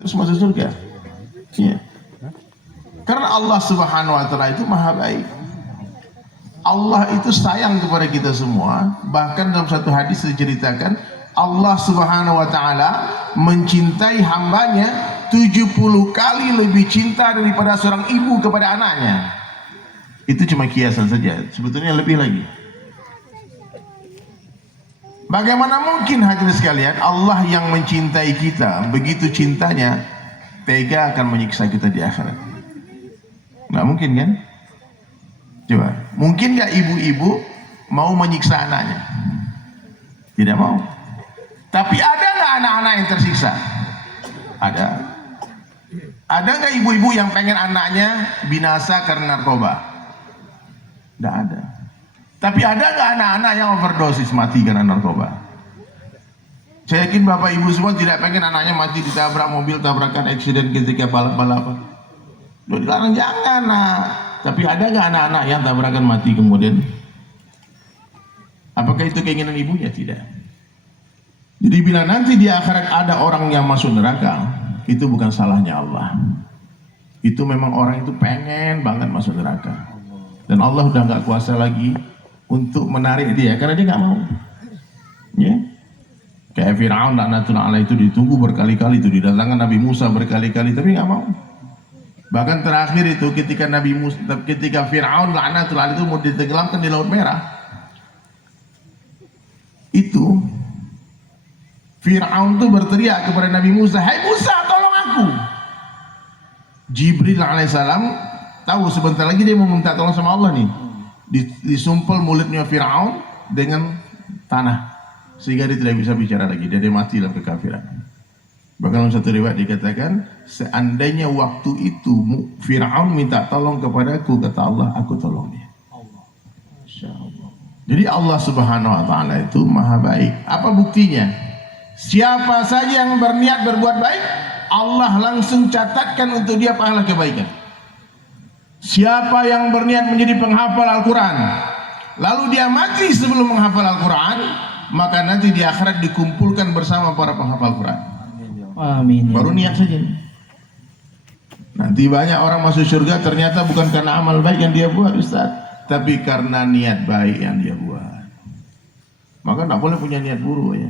terus masuk surga. Ya. Karena Allah Subhanahu wa taala itu maha baik. Allah itu sayang kepada kita semua. Bahkan dalam satu hadis diceritakan Allah Subhanahu wa taala mencintai hambanya 70 kali lebih cinta daripada seorang ibu kepada anaknya. Itu cuma kiasan saja, sebetulnya lebih lagi. Bagaimana mungkin hadirin sekalian, Allah yang mencintai kita begitu cintanya tega akan menyiksa kita di akhirat? Nggak mungkin kan? Coba, mungkin nggak ibu-ibu mau menyiksa anaknya? Tidak mau. Tapi ada nggak anak-anak yang tersiksa? Ada. Ada nggak ibu-ibu yang pengen anaknya binasa karena narkoba? Tidak ada. Tapi ada nggak anak-anak yang overdosis mati karena narkoba? Saya yakin bapak ibu semua tidak pengen anaknya mati ditabrak mobil, tabrakan accident ketika balap-balapan. Loh, dilarang jangan nak. Tapi ada nggak anak-anak yang tabrakan mati kemudian? Apakah itu keinginan ibunya? Tidak. Jadi bila nanti di akhirat ada orang yang masuk neraka, itu bukan salahnya Allah. Itu memang orang itu pengen banget masuk neraka. Dan Allah udah nggak kuasa lagi untuk menarik dia, karena dia nggak mau. Ya. Kayak Fir'aun laknatullah alaihi itu ditunggu berkali-kali, itu didatangkan Nabi Musa berkali-kali, tapi nggak mau. Bahkan terakhir itu ketika Fir'aun laknatullah alaihi itu mau ditenggelamkan di Laut Merah, itu Fir'aun tuh berteriak kepada Nabi Musa, "Hai Musa, tolong aku." Jibril alaihissalam tahu sebentar lagi dia mau minta tolong sama Allah nih. Disumpel mulutnya Fir'aun dengan tanah sehingga dia tidak bisa bicara lagi, dia mati dalam kekafiran. Bahkan dalam satu riwayat dikatakan, seandainya waktu itu Fir'aun minta tolong kepadaku, kata Allah, aku tolong dia. Jadi Allah Subhanahu wa taala itu maha baik. Apa buktinya? Siapa saja yang berniat berbuat baik, Allah langsung catatkan untuk dia pahala kebaikan. Siapa yang berniat menjadi penghafal Al-Quran, lalu dia mati sebelum menghafal Al-Quran, maka nanti di akhirat dikumpulkan bersama para penghafal Quran. Amin. Baru niat saja. Nanti banyak orang masuk surga ternyata bukan karena amal baik yang dia buat, Ustaz, tapi karena niat baik yang dia buat. Maka tidak boleh punya niat buruk ya.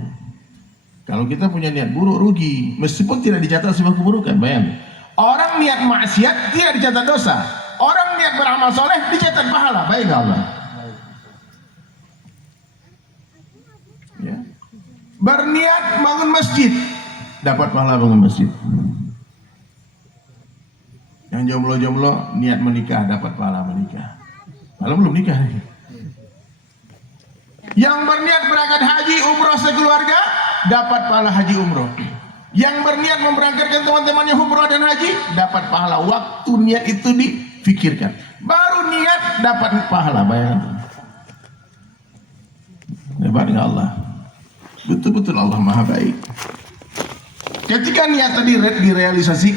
Kalau kita punya niat buruk rugi, meskipun tidak dicatat sebagai keburukan. Bayangkan, orang niat maksiat tidak dicatat dosa, orang niat beramal soleh dicatat pahala. Baik Allah. Ya. Berniat bangun masjid, dapat pahala bangun masjid. Yang jomblo-jomblo niat menikah, dapat pahala menikah. Kalau belum nikah. Yang berniat berangkat haji umroh sekeluarga, dapat pahala haji umroh. Yang berniat memberangkatkan teman-temannya umroh dan haji, dapat pahala. Waktu niat itu difikirkan, baru niat dapat pahala. Bayangkan, hebatnya Allah. Betul-betul Allah maha baik. Ketika niat tadi direalisasikan,